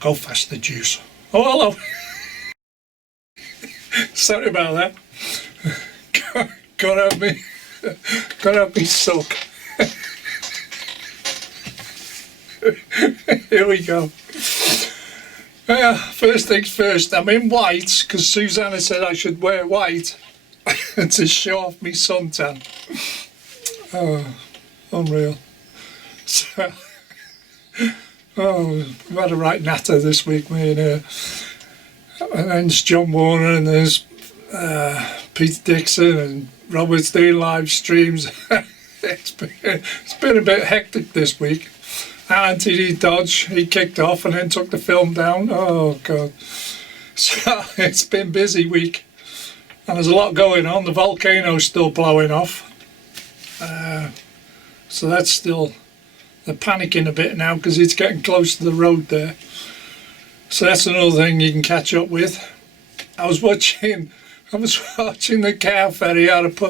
Go faster, juice. Oh, hello. Sorry about that. Gotta have me soak. Here we go. First things first, I'm in white because Susanna said I should wear white to show off me suntan. Oh, unreal. So, we've had a right natter this week, me and her. And then it's John Warner, and there's Peter Dixon, and Robert's doing live streams. It's been a bit hectic this week. Alan TD Dodge, he kicked off and then took the film down. Oh God. So it's been a busy week. And there's a lot going on. The volcano's still blowing off. So that's still, they're panicking a bit now because it's getting close to the road there. So that's another thing you can catch up with. I was watching the car ferry out of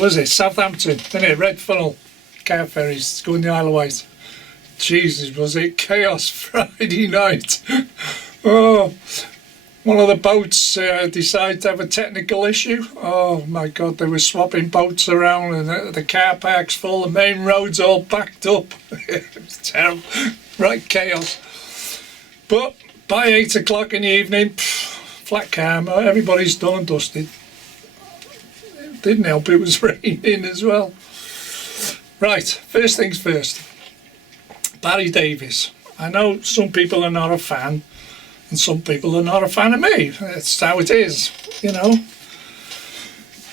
was it Southampton, isn't it? Red Funnel car ferries going the Isle of Wight. Jesus, was it chaos Friday night? Oh, one of the boats decided to have a technical issue. Oh my God, they were swapping boats around, and the car park's full, the main road's all backed up. It was terrible, right chaos. But by 8 o'clock in the evening, flat calm, everybody's done and dusted. It didn't help, it was raining as well. Right, first things first. Barry Davies. I know some people are not a fan, and some people are not a fan of me. That's how it is, you know.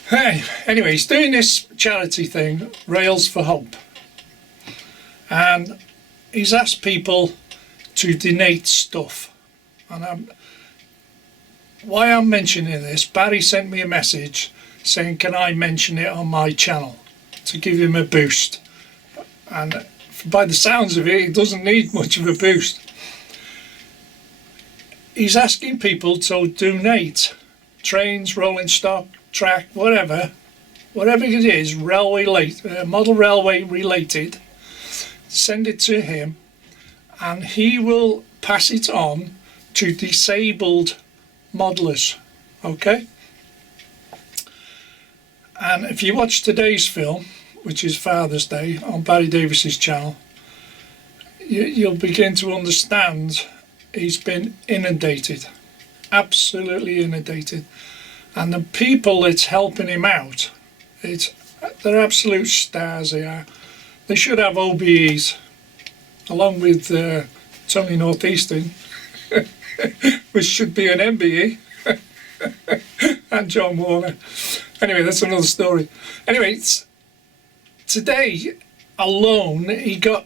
Hey, anyway, he's doing this charity thing, Rails for Hope. And he's asked people to donate stuff. And why I'm mentioning this, Barry sent me a message saying, can I mention it on my channel to give him a boost? And by the sounds of it, he doesn't need much of a boost. He's asking people to donate trains, rolling stock, track, whatever it is, model railway related, send it to him, and he will pass it on to disabled modelers. Okay? And if you watch today's film, which is Father's Day, on Barry Davies's channel, you'll begin to understand he's been inundated, absolutely inundated. And the people that's helping him out, they're absolute stars, they are. They should have OBEs, along with Tony Northeastern, which should be an MBE, and John Warner. Anyway, that's another story. Anyway, today alone, he got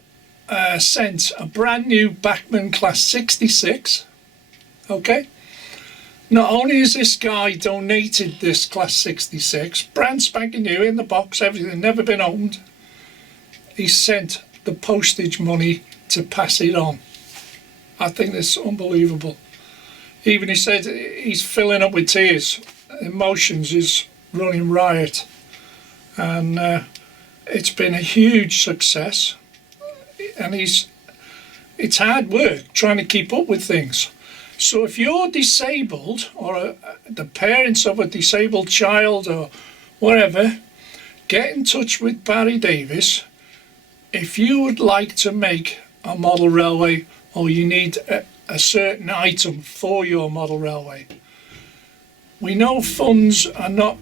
sent a brand new Bachmann Class 66. Okay? Not only has this guy donated this Class 66, brand spanking new in the box, everything, never been owned, he sent the postage money to pass it on. I think that's unbelievable. Even he said he's filling up with tears. Emotions is running riot. And it's been a huge success. And it's hard work trying to keep up with things. So if you're disabled, or the parents of a disabled child or whatever, get in touch with Barry Davies. If you would like to make a model railway, or you need a certain item for your model railway. We know funds are not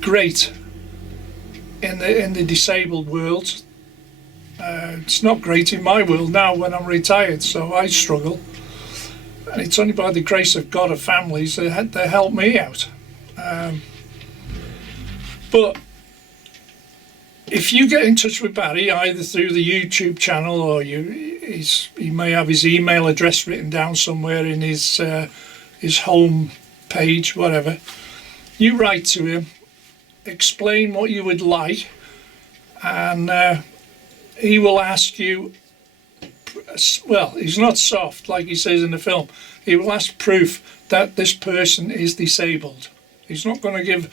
great in the disabled world. It's not great in my world now when I'm retired, so I struggle. And it's only by the grace of God of families that help me out. But if you get in touch with Barry, either through the YouTube channel, or he may have his email address written down somewhere in his home page, whatever, you write to him, explain what you would like, and he will ask you, well, he's not soft like he says in the film, he will ask proof that this person is disabled. He's not going to give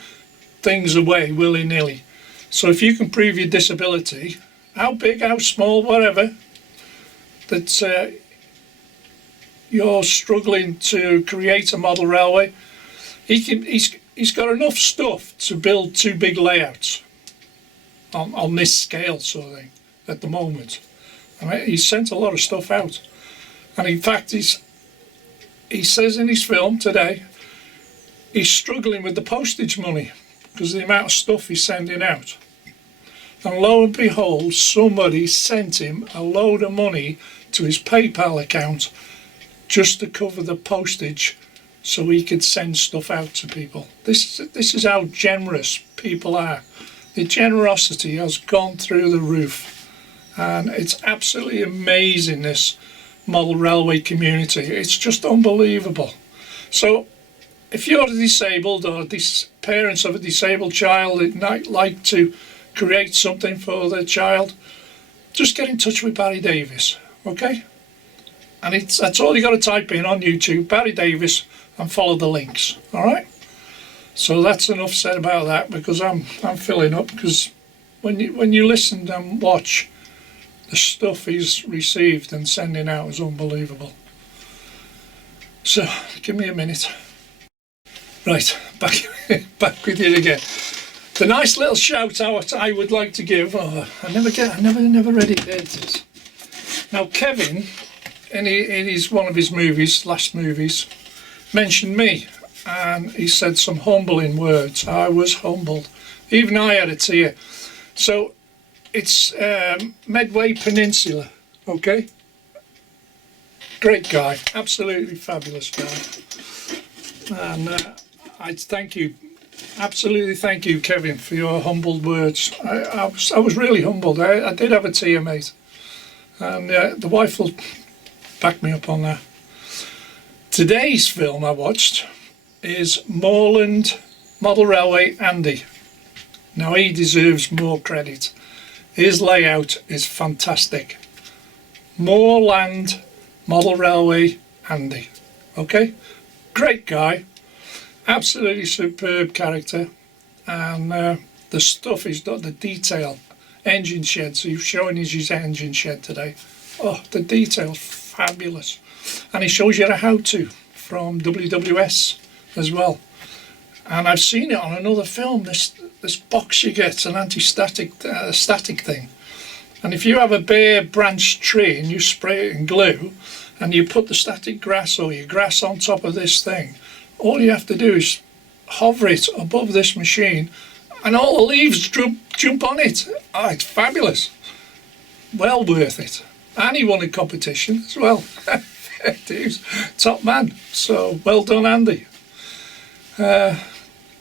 things away willy-nilly. So if you can prove your disability, how big, how small, whatever, that you're struggling to create a model railway, he's got enough stuff to build 2 big layouts on this scale sort of thing at the moment. I mean, he's sent a lot of stuff out, and in fact he says in his film today he's struggling with the postage money because of the amount of stuff he's sending out. And lo and behold, somebody sent him a load of money to his PayPal account just to cover the postage so he could send stuff out to people. This is how generous people are. The generosity has gone through the roof, and it's absolutely amazing, this model railway community. It's just unbelievable. So if you're disabled or parents of a disabled child that might like to create something for their child, just get in touch with Barry Davis, okay? And that's all you got to type in on YouTube, Barry Davis, and follow the links, all right? So that's enough said about that, because I'm filling up, because when you listen and watch, the stuff he's received and sending out is unbelievable. So give me a minute. Right, back with you again. The nice little shout out I would like to give. Oh, I never read it. There it is. Now Kevin, in his one of his movies, last movies, mentioned me, and he said some humbling words. I was humbled. Even I had a tear. So it's Medway Peninsula, okay? Great guy, absolutely fabulous guy. And I thank you, absolutely thank you, Kevin, for your humbled words. I was really humbled. I did have a tear, mate. And the wife will back me up on that. Today's film I watched is Moorland Model Railway Andy. Now he deserves more credit. His layout is fantastic. Moorland Model Railway Andy. Okay? Great guy. Absolutely superb character. And the stuff he's got, the detail. Engine shed. So he's showing us his engine shed today. Oh, the detail's fabulous. And he shows you a how-to from WWS as well. And I've seen it on another film, this box you get, an anti-static static thing. And if you have a bare branch tree and you spray it in glue and you put the static grass or your grass on top of this thing, all you have to do is hover it above this machine and all the leaves jump on it. Oh, it's fabulous. Well worth it. And he won a competition as well. He's top man. So well done, Andy.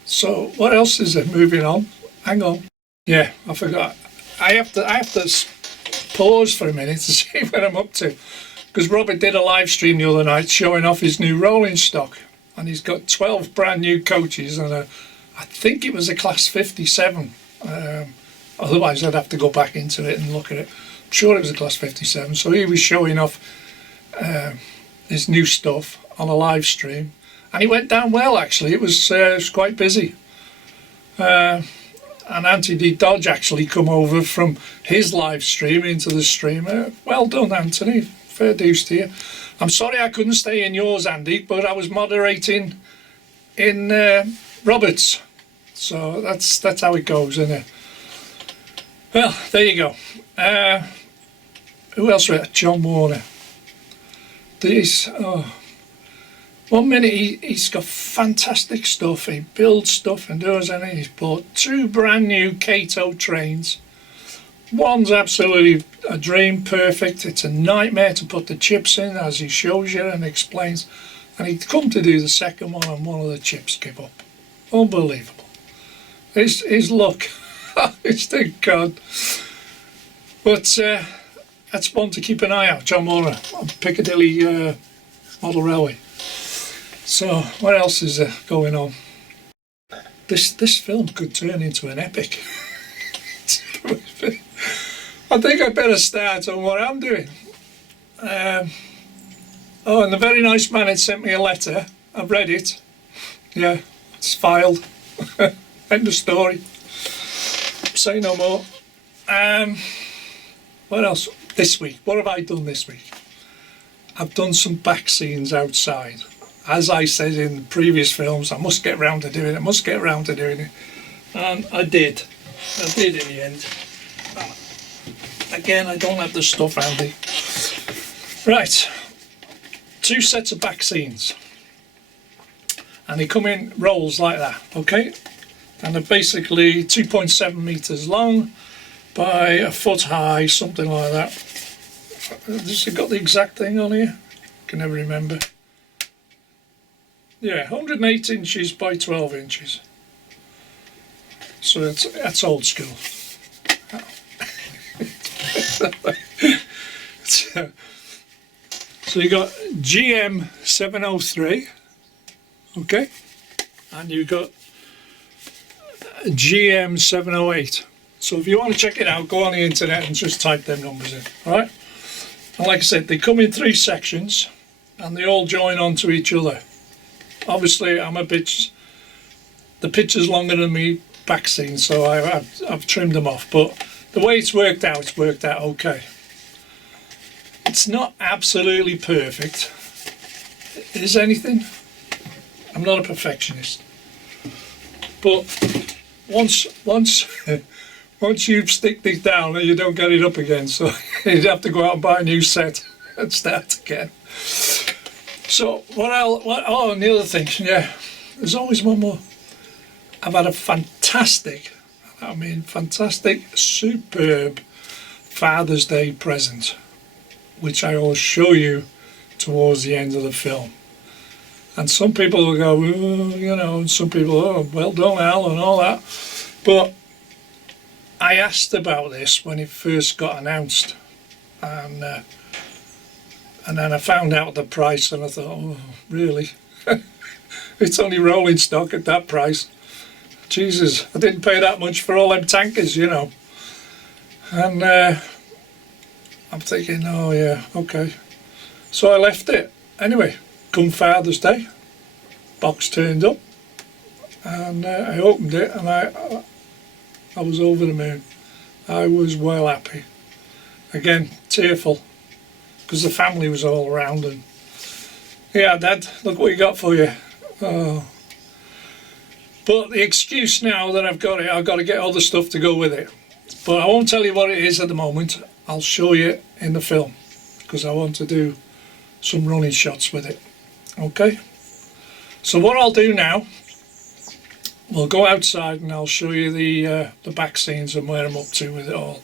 So what else is there? Moving on. Hang on. Yeah, I forgot. I have to pause for a minute to see what I'm up to, because Robert did a live stream the other night showing off his new rolling stock, and he's got 12 brand new coaches and I think it was a class 57. Otherwise I'd have to go back into it and look at it. I'm sure it was a class 57. So he was showing off his new stuff on a live stream, and he went down well actually. It was quite busy. And Anthony Dodge actually come over from his live stream into the stream. Well done, Anthony. Fair dues to you. I'm sorry I couldn't stay in yours, Andy, but I was moderating in Robert's. So that's how it goes, isn't it? Well, there you go. Who else read? John Warner. These, 1 minute he's got fantastic stuff. He builds stuff and does anything. He's bought 2 brand new Kato trains. One's absolutely a dream, perfect. It's a nightmare to put the chips in, as he shows you and explains. And he'd come to do the second one and one of the chips give up. Unbelievable. His luck. It's thank God. But that's one to keep an eye out. John Warner on Piccadilly Model Railway. So what else is going on? This film could turn into an epic. I think I better start on what I'm doing. And the very nice man had sent me a letter. I've read it. Yeah, it's filed. End of story. Say no more. What else? This week. What have I done this week? I've done some back scenes outside. As I said in previous films, I must get round to doing it, and I did in the end. Again, I don't have the stuff handy. Right, 2 sets of back scenes, and they come in rolls like that, okay? And they're basically 2.7 meters long by a foot high, something like that. Has it got the exact thing on here? Can never remember. Yeah, 108 inches by 12 inches. So that's old school. So you got GM 703, okay, and you got GM 708. So if you want to check it out, go on the internet and just type them numbers in. All right. And like I said, they come in 3 sections, and they all join onto each other. Obviously, the picture's longer than me back scene, so I've trimmed them off. But the way it's worked out okay. It's not absolutely perfect. Is anything? I'm not a perfectionist. But once you stick this down, you don't get it up again. So you'd have to go out and buy a new set and start again. So and the other thing, yeah, there's always one more. I've had a fantastic, superb Father's Day present, which I will show you towards the end of the film. And some people will go, and some people, oh, well done, Al, and all that. But I asked about this when it first got announced, and then I found out the price, and I thought, oh, really? It's only rolling stock at that price. Jesus, I didn't pay that much for all them tankers, And I'm thinking, oh yeah, okay. So I left it. Anyway, come Father's Day, box turned up, and I opened it, and I was over the moon. I was well happy. Again, tearful, because the family was all around, and yeah, Dad, look what we got for you. Oh. But the excuse now that I've got to get all the stuff to go with it. But I won't tell you what it is at the moment. I'll show you in the film, because I want to do some running shots with it. Okay? So what I'll do now, we'll go outside and I'll show you the back scenes and where I'm up to with it all.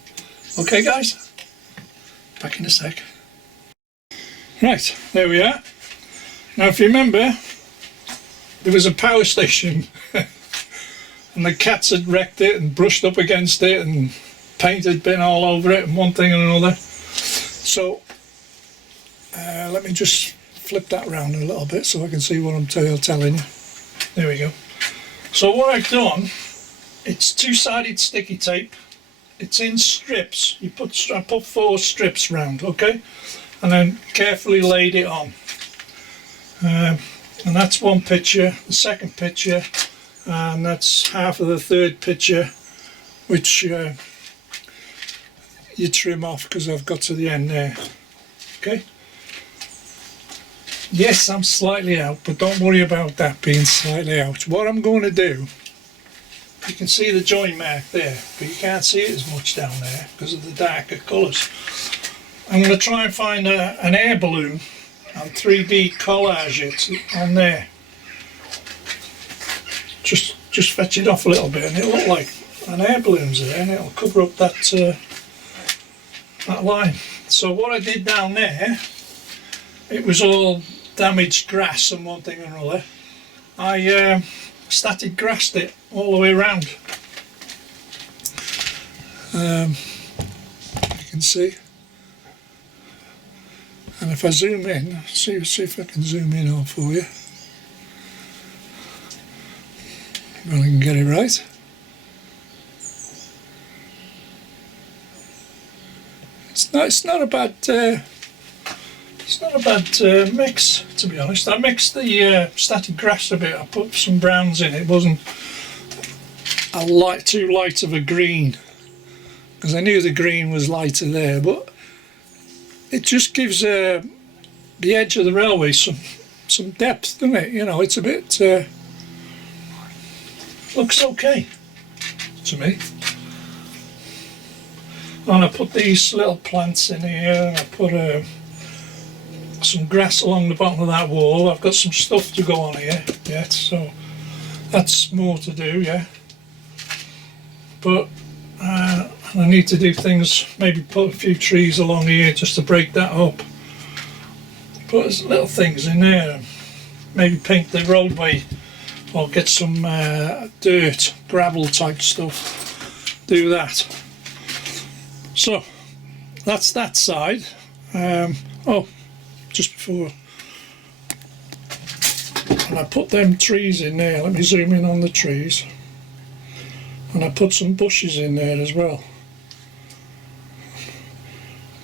Okay, guys? Back in a sec. Right, there we are. Now, if you remember, there was a power station and the cats had wrecked it and brushed up against it and paint had been all over it and one thing and another. So let me just flip that around a little bit so I can see what I'm telling you. There we go. So what I've done, it's 2-sided sticky tape. It's in strips. I put 4 strips round, okay, and then carefully laid it on. And that's one picture, the second picture, and that's half of the third picture, which you trim off because I've got to the end there. Okay. Yes, I'm slightly out, but don't worry about that being slightly out. What I'm going to do, you can see the joint mark there, but you can't see it as much down there because of the darker colours. I'm going to try and find an air balloon and 3D collage it on there. Just fetch it off a little bit and it'll look like an air balloon's there, and it'll cover up that line. So what I did down there, it was all damaged grass and one thing and another. I static grassed it all the way around. You can see. And if I zoom in, see if I can zoom in on for you. Well, I can get it right. It's not a bad mix, to be honest. I mixed the static grass a bit. I put some browns in. It wasn't too light of a green, because I knew the green was lighter there, but it just gives a the edge of the railway some depth, doesn't it? You know, it's a bit looks okay to me. And I put these little plants in here, and I put some grass along the bottom of that wall. I've got some stuff to go on here yet, so that's more to do, yeah. But I need to do things, maybe put a few trees along here just to break that up. Put little things in there, maybe paint the roadway or get some dirt, gravel type stuff, do that. So that's that side. Oh, just before, and I put them trees in there. Let me zoom in on the trees, and I put some bushes in there as well.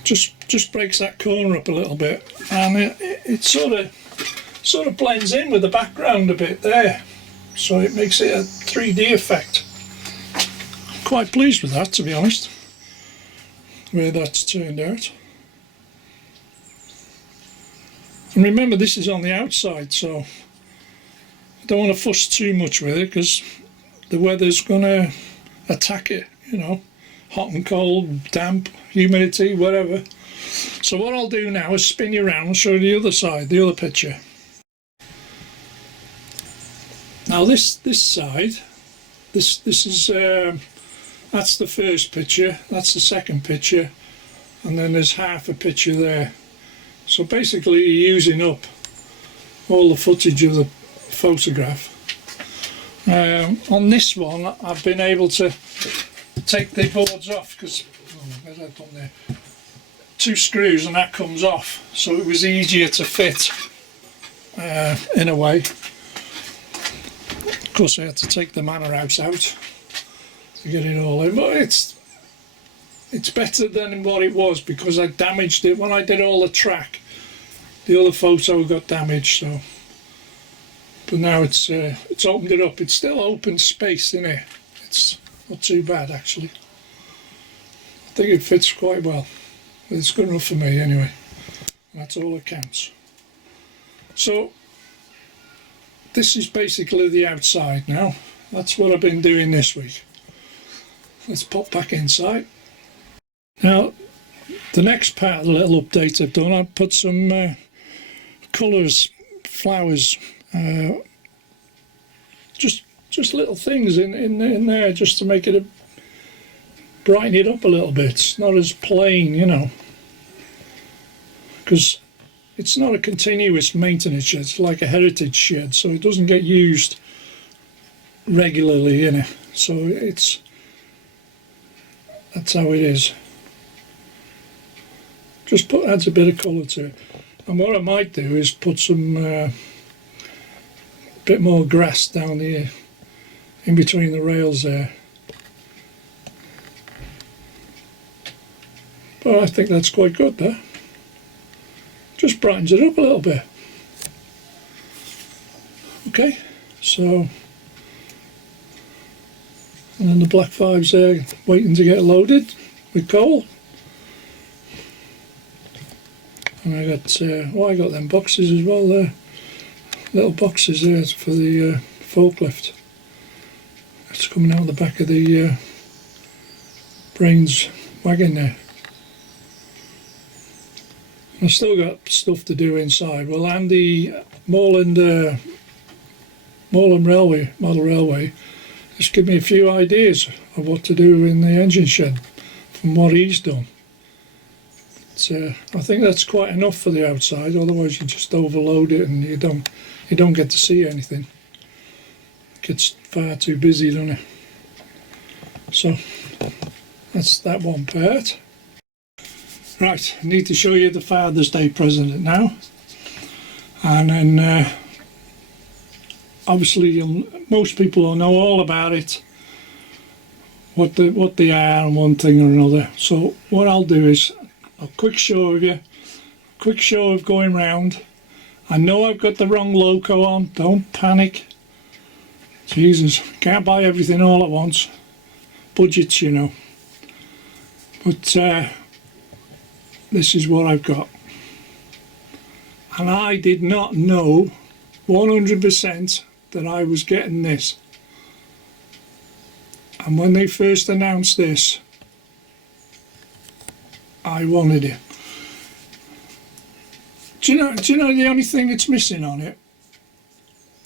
Just breaks that corner up a little bit, and it sort of blends in with the background a bit there, so it makes it a 3D effect. I'm quite pleased with that, to be honest, where that's turned out. And remember, this is on the outside, so I don't want to fuss too much with it because the weather's going to attack it, you know, hot and cold, damp, humidity, whatever. So what I'll do now is spin you around and show you the other side, the other picture. Now this side, this is that's the first picture, that's the second picture, and then there's half a picture there. So basically you're using up all the footage of the photograph. On this one I've been able to take the boards off because, where's that done there? 2 screws and that comes off, so it was easier to fit in a way. Of course I had to take the manor house out to get it all in, but it's better than what it was because I damaged it when I did all the track. The other photo got damaged, so, but now it's opened it up. It's still open space in it. It's not too bad actually. I think it fits quite well. It's good enough for me anyway. That's all that counts. So this is basically the outside now. That's what I've been doing this week. Let's pop back inside. Now the next part of the little update I've done, I've put some colours, flowers, just little things in there just to make it brighten it up a little bit. It's not as plain, you know, because it's not a continuous maintenance shed, it's like a heritage shed, so it doesn't get used regularly in it, so that's how it is. Just adds a bit of colour to it. And what I might do is put some bit more grass down here in between the rails there. But I think that's quite good there. Just brightens it up a little bit. Okay, so, and then the black 5's there waiting to get loaded with coal. And I got them boxes as well there, little boxes there for the forklift. It's coming out the back of the Brains wagon there. I've still got stuff to do inside. Well, and the Moreland Railway, model railway, just give me a few ideas of what to do in the engine shed from what he's done. I think that's quite enough for the outside, otherwise you just overload it and you don't get to see anything. It gets far too busy, doesn't it? So that's that one part. Right, I need to show you the Father's Day present now, and then obviously most people will know all about it, what they are and one thing or another. So what I'll do is a quick show of you, quick show of going round. I know I've got the wrong logo on, don't panic. Jesus, can't buy everything all at once. Budgets, you know. But this is what I've got. And I did not know 100% that I was getting this. And when they first announced this, I wanted it. Do you know the only thing it's missing on it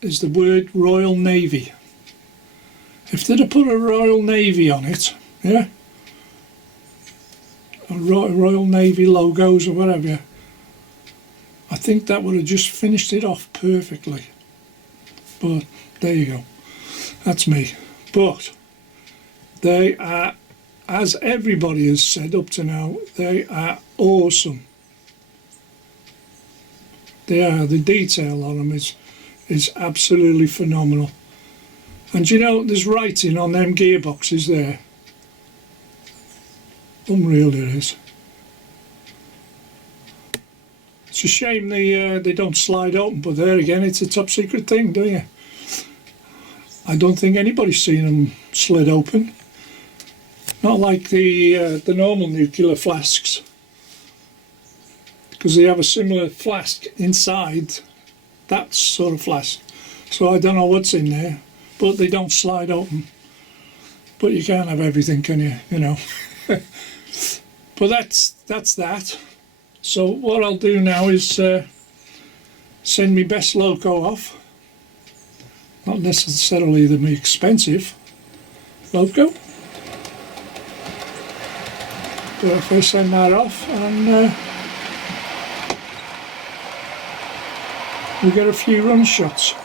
is the word Royal Navy. If they'd have put a Royal Navy on it, yeah, or Royal Navy logos or whatever, I think that would have just finished it off perfectly. But there you go, that's me. But they are, as everybody has said up to now, they are awesome. They are. The detail on them is absolutely phenomenal. And you know, there's writing on them gearboxes there. Unreal it is. It's a shame they don't slide open, but there again, it's a top secret thing, don't you? I don't think anybody's seen them slid open. Not like the normal nuclear flasks, because they have a similar flask inside that sort of flask. So I don't know what's in there, but they don't slide open. But you can't have everything, can you? You know. But that's that. So what I'll do now is send me best loco off. Not necessarily the expensive loco. But if I send that off, and we get a few run shots.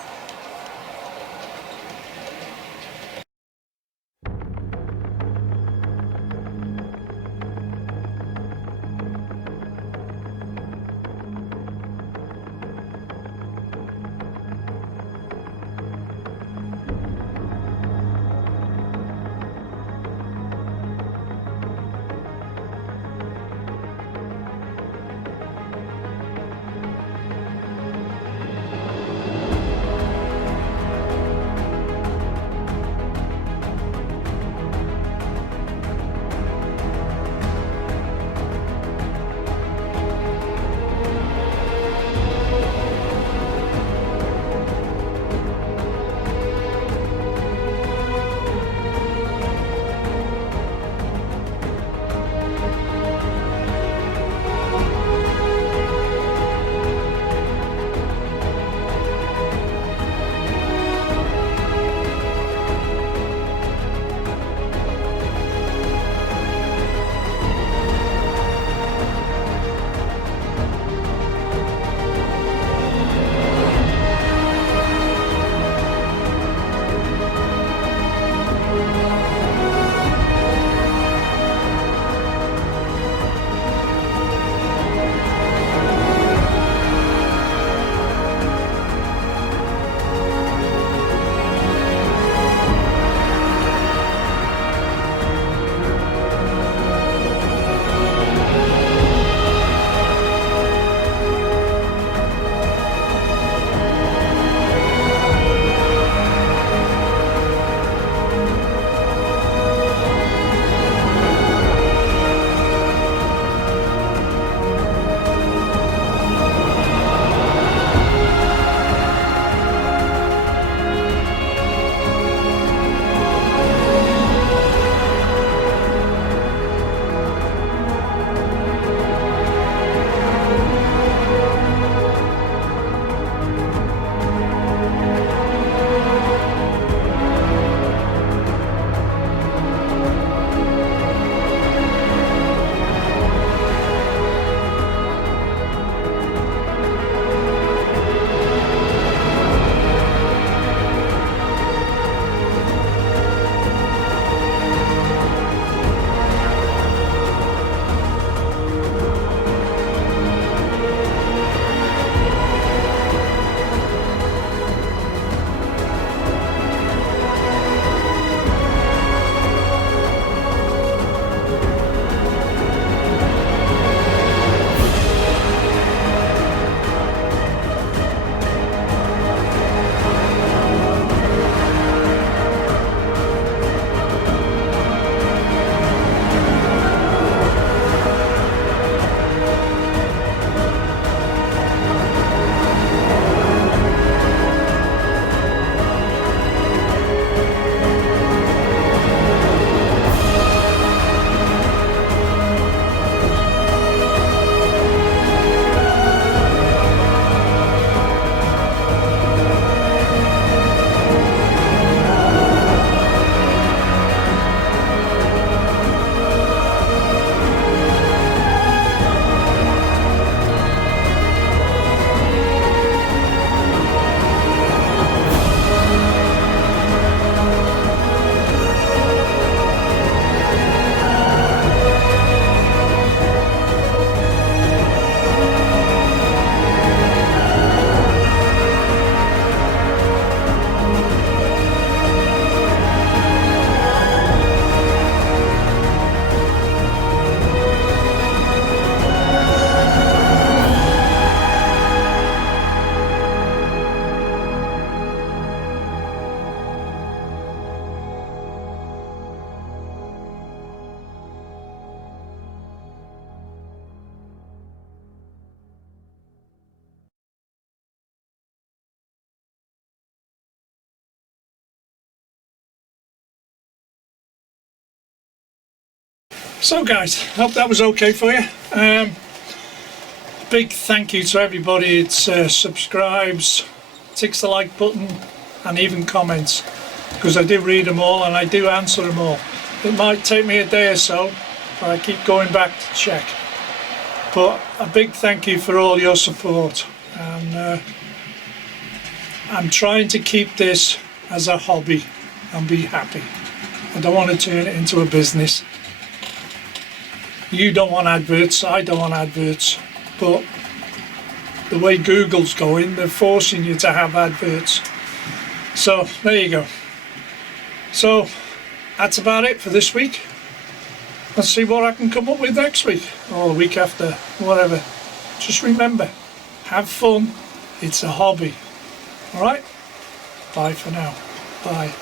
So guys, hope that was okay for you. Big thank you to everybody that subscribes, ticks the like button and even comments, because I do read them all and I do answer them all. It might take me a day or so, but I keep going back to check. But a big thank you for all your support, and I'm trying to keep this as a hobby and be happy. I don't want to turn it into a business. You don't want adverts, I don't want adverts, but the way Google's going, they're forcing you to have adverts. So there you go. So that's about it for this week. Let's see what I can come up with next week or the week after, whatever. Just remember, have fun. It's a hobby. All right? Bye for now. Bye.